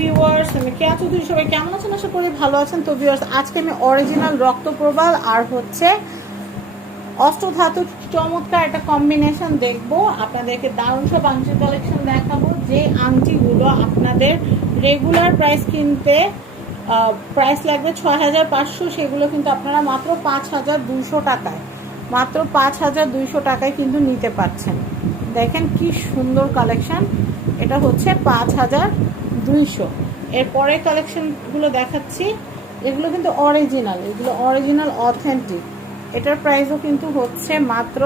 Viewers আমি কেয়া চৌধুরী। সবাই কেমন আছেন? আশা করি ভালো আছেন। তো ভিউয়ার্স আজকে আমি অরিজিনাল রক্তপ্রবাল আর হচ্ছে অষ্টধাতু চমৎকার একটা কম্বিনেশন দেখব। আপনাদেরকে দারুণ সব আংটির কালেকশন দেখাবো। যে আংটিগুলো আপনাদের রেগুলার প্রাইস কিনতে প্রাইস লাগবে ছয় হাজার পাঁচশো, সেগুলো কিন্তু আপনারা মাত্র পাঁচ হাজার দুইশো টাকায়। মাত্র পাঁচ হাজার দুইশো টাকায় কিন্তু নিতে পারছেন। দেখেন কি সুন্দর কালেকশান এটা হচ্ছে পাঁচ হাজার দুইশো। এরপরে কালেকশনগুলো দেখাচ্ছি। এগুলো কিন্তু অরিজিনাল এগুলো অরিজিনাল অথেন্টিক এটার প্রাইসও কিন্তু হচ্ছে মাত্র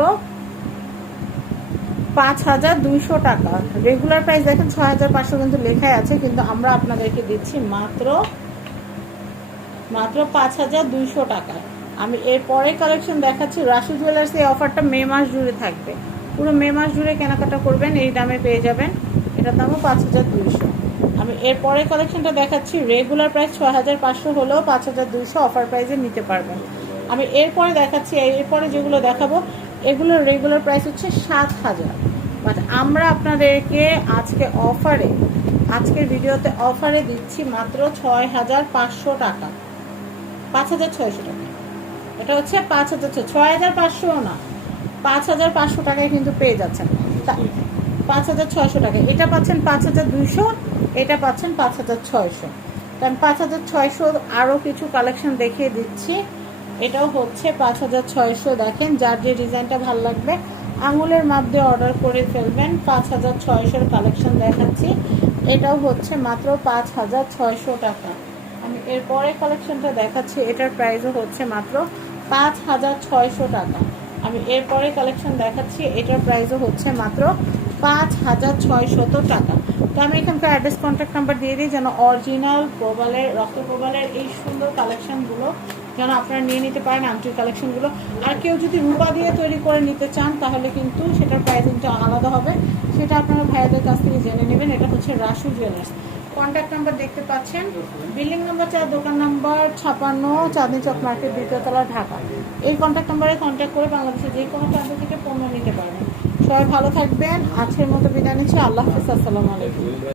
পাঁচ হাজার দুইশো টাকা। রেগুলার প্রাইস দেখেন ছয় হাজার পাঁচশো কিন্তু লেখাই আছে, কিন্তু আমরা আপনাদেরকে দিচ্ছি মাত্র মাত্র পাঁচ হাজার দুইশো টাকা। আমি এরপরে কালেকশন দেখাচ্ছি। রাশি জুয়েলার্স এই অফারটা মে মাস জুড়ে থাকবে। পুরো মে মাস জুড়ে কেনাকাটা করবেন, এই দামে পেয়ে যাবেন। এটার দামও পাঁচ হাজার দুইশো। আমি এরপরে কালেকশনটা দেখাচ্ছি রেগুলার প্রাইস ছয় হাজার পাঁচশো হলেও পাঁচ হাজার দুইশো অফার প্রাইসে নিতে পারবেন। আমি এরপরে দেখাচ্ছি এরপরে যেগুলো দেখাবো, এগুলোর রেগুলার প্রাইস হচ্ছে সাত হাজার। বাট আমরা আপনাদেরকে আজকে অফারে আজকের ভিডিওতে অফারে দিচ্ছি মাত্র ছয় হাজার পাঁচশো টাকা। পাঁচ হাজার ছয়শো টাকা। এটা হচ্ছে পাঁচ হাজার ছয় হাজার পাঁচশো না। পাঁচ হাজার পাঁচশো টাকায় কিন্তু পেয়ে যাচ্ছেন। পাঁচ হাজার ছয়শো টাকা। এটা পাচ্ছেন পাঁচ হাজার দুইশো, এটা পাচ্ছেন পাঁচ হাজার ছয়শো। কারণ পাঁচ হাজার ছয়শো আরও কিছু কালেকশন দেখিয়ে দিচ্ছি। এটাও হচ্ছে পাঁচ হাজার ছয়শো দেখেন, যার যে ডিজাইনটা ভালো লাগবে। আঙুলের মাপ দিয়ে অর্ডার করে ফেলবেন। পাঁচ হাজার ছয়শোর কালেকশন দেখাচ্ছি। এটাও হচ্ছে মাত্র পাঁচ হাজার ছয়শো টাকা। আমি এরপরে কালেকশনটা দেখাচ্ছি। এটার প্রাইসও হচ্ছে মাত্র পাঁচ হাজার ছয়শো টাকা। আমি এরপরে কালেকশন দেখাচ্ছি, এটার প্রাইসও হচ্ছে মাত্র পাঁচ হাজার ছয়শত টাকা। তো আমি এখানকার অ্যাড্রেস কন্ট্যাক্ট নাম্বার দিয়ে দিই, যেন অরিজিনাল প্রবালের, রক্ত প্রবালের এই সুন্দর কালেকশনগুলো যেন আপনারা নিয়ে নিতে পারেন আংটির কালেকশনগুলো আর কেউ যদি রূপা দিয়ে তৈরি করে নিতে চান, তাহলে কিন্তু সেটার প্রাইসিংটা আলাদা হবে। সেটা আপনারা ভাইয়াদের কাছ থেকে জেনে নেবেন, এটা হচ্ছে রাসু জুয়েলার্স কন্ট্যাক্ট নাম্বার দেখতে পাচ্ছেন। বিল্ডিং নাম্বার চার, দোকান নাম্বার ছাপান্ন, চাঁদনি চক মার্কেট দ্বিতীয়তলা ঢাকা। এই কন্ট্যাক্ট নাম্বারে কন্ট্যাক্ট করে বাংলাদেশের যে কোনো প্রান্ত থেকে পণ্য নিতে পারবেন। সবাই ভালো থাকবেন। আজকের মতো বিদায় নিচ্ছি। আল্লাহ হাফিজ। আসসালামু আলাইকুম।